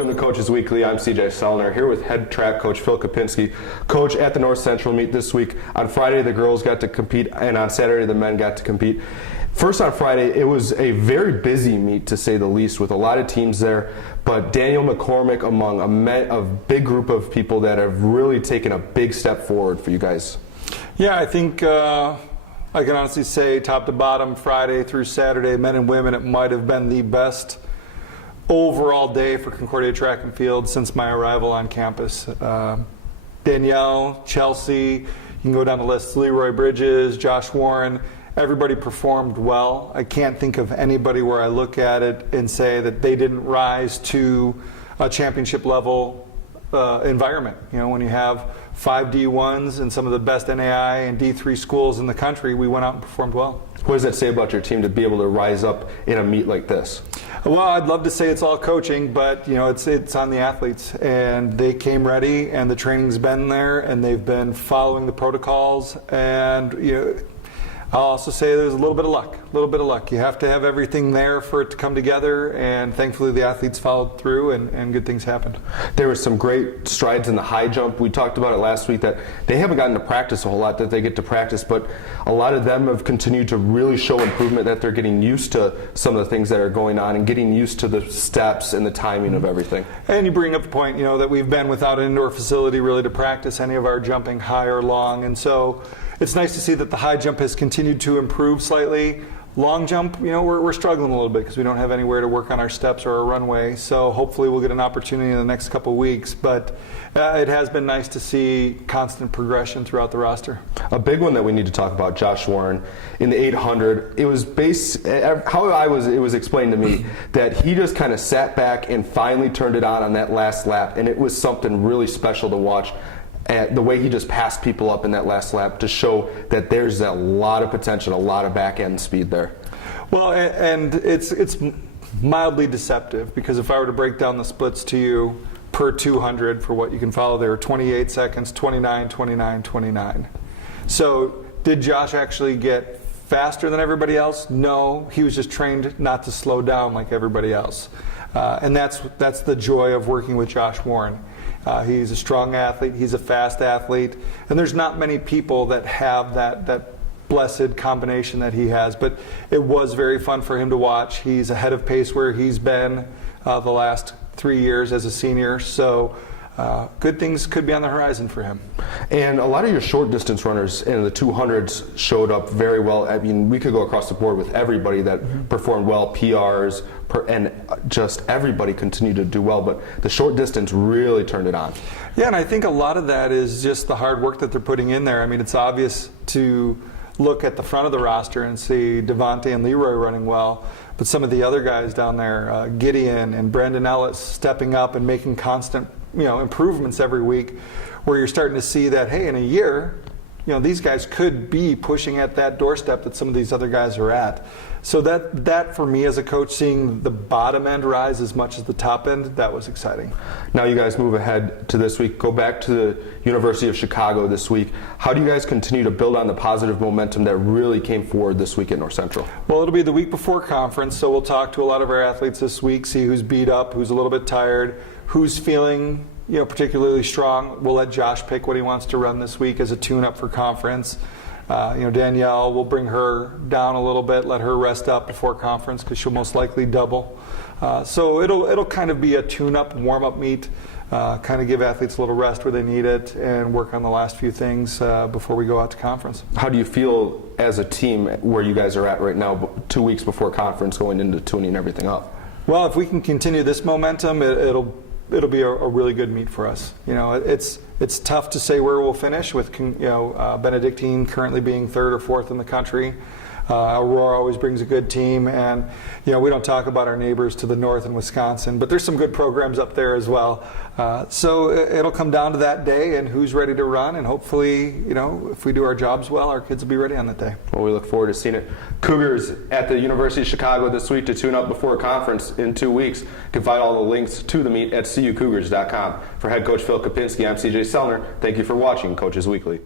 Welcome to Coaches Weekly. I'm CJ Sellner here with head track coach Phil Kopinski. Coach, at the North Central meet this week, on Friday the girls got to compete and on Saturday the men got to compete. First on Friday, it was a very busy meet to say the least with a lot of teams there, but Daniel McCormick among a big group of people that have really taken a big step forward for you guys. Yeah, I think I can honestly say top to bottom, Friday through Saturday, men and women, it might have been the best overall day for Concordia Track and Field since my arrival on campus. Danielle, Chelsea, you can go down the list, Leroy Bridges, Josh Warren, everybody performed well. I can't think of anybody where I look at it and say that they didn't rise to a championship level environment. You know, when you have 5 D1s and some of the best NAI and D3 schools in the country, we went out and performed well. What does that say about your team to be able to rise up in a meet like this? Well, I'd love to say it's all coaching, but you know, it's on the athletes, and they came ready, and the training's been there, and they've been following the protocols, and you know, I'll also say there's a little bit of luck. You have to have everything there for it to come together, and thankfully the athletes followed through and good things happened. There were some great strides in the high jump. We talked about it last week that they haven't gotten to practice a whole lot that they get to practice, but a lot of them have continued to really show improvement, that they're getting used to some of the things that are going on and getting used to the steps and the timing of everything. And you bring up the point, you know, that we've been without an indoor facility really to practice any of our jumping high or long, and so it's nice to see that the high jump has continued to improve slightly. Long jump, you know, we're struggling a little bit because we don't have anywhere to work on our steps or our runway. So hopefully we'll get an opportunity in the next couple of weeks. But it has been nice to see constant progression throughout the roster. A big one that we need to talk about, Josh Warren, in the 800. It was it was explained to me that he just kind of sat back and finally turned it on that last lap, and it was something really special to watch. And the way he just passed people up in that last lap to show that there's a lot of potential, a lot of back end speed there. Well, and it's mildly deceptive, because if I were to break down the splits to you per 200 for what you can follow there, 28 seconds, 29, 29, 29. So did Josh actually get faster than everybody else? No, he was just trained not to slow down like everybody else. And that's the joy of working with Josh Warren. He's a strong athlete, he's a fast athlete, and there's not many people that have that blessed combination that he has, but it was very fun for him to watch. He's ahead of pace where he's been the last 3 years as a senior, so good things could be on the horizon for him. And a lot of your short distance runners in the 200s showed up very well. I mean, we could go across the board with everybody that performed well, PRs, and just everybody continued to do well, but the short distance really turned it on. Yeah, and I think a lot of that is just the hard work that they're putting in there. I mean, it's obvious to look at the front of the roster and see Devontae and Leroy running well, but some of the other guys down there, Gideon and Brandon Ellis, stepping up and making constant, you know, improvements every week, where you're starting to see that, hey, in a year, you know, these guys could be pushing at that doorstep that some of these other guys are at. So that for me as a coach, seeing the bottom end rise as much as the top end, that was exciting. Now you guys move ahead to this week, go back to the University of Chicago this week. How do you guys continue to build on the positive momentum that really came forward this week at North Central? Well, it'll be the week before conference, so we'll talk to a lot of our athletes this week, see who's beat up, who's a little bit tired, who's feeling, you know, particularly strong. We'll let Josh pick what he wants to run this week as a tune-up for conference. You know, Danielle, we'll bring her down a little bit, let her rest up before conference because she'll most likely double. So it'll kind of be a tune-up, warm-up meet, kind of give athletes a little rest where they need it and work on the last few things before we go out to conference. How do you feel as a team where you guys are at right now, 2 weeks before conference, going into tuning everything up? Well, if we can continue this momentum, it'll be a really good meet for us. You know, it's tough to say where we'll finish with, you know, Benedictine currently being 3rd or 4th in the country. Aurora always brings a good team, and you know, we don't talk about our neighbors to the north in Wisconsin, but there's some good programs up there as well. So it'll come down to that day and who's ready to run, and hopefully, you know, if we do our jobs well, our kids will be ready on that day. Well, we look forward to seeing it. Cougars at the University of Chicago this week to tune up before a conference in 2 weeks. You can find all the links to the meet at cucougars.com. For head coach Phil Kopinski, I'm CJ Sellner. Thank you for watching Coaches Weekly.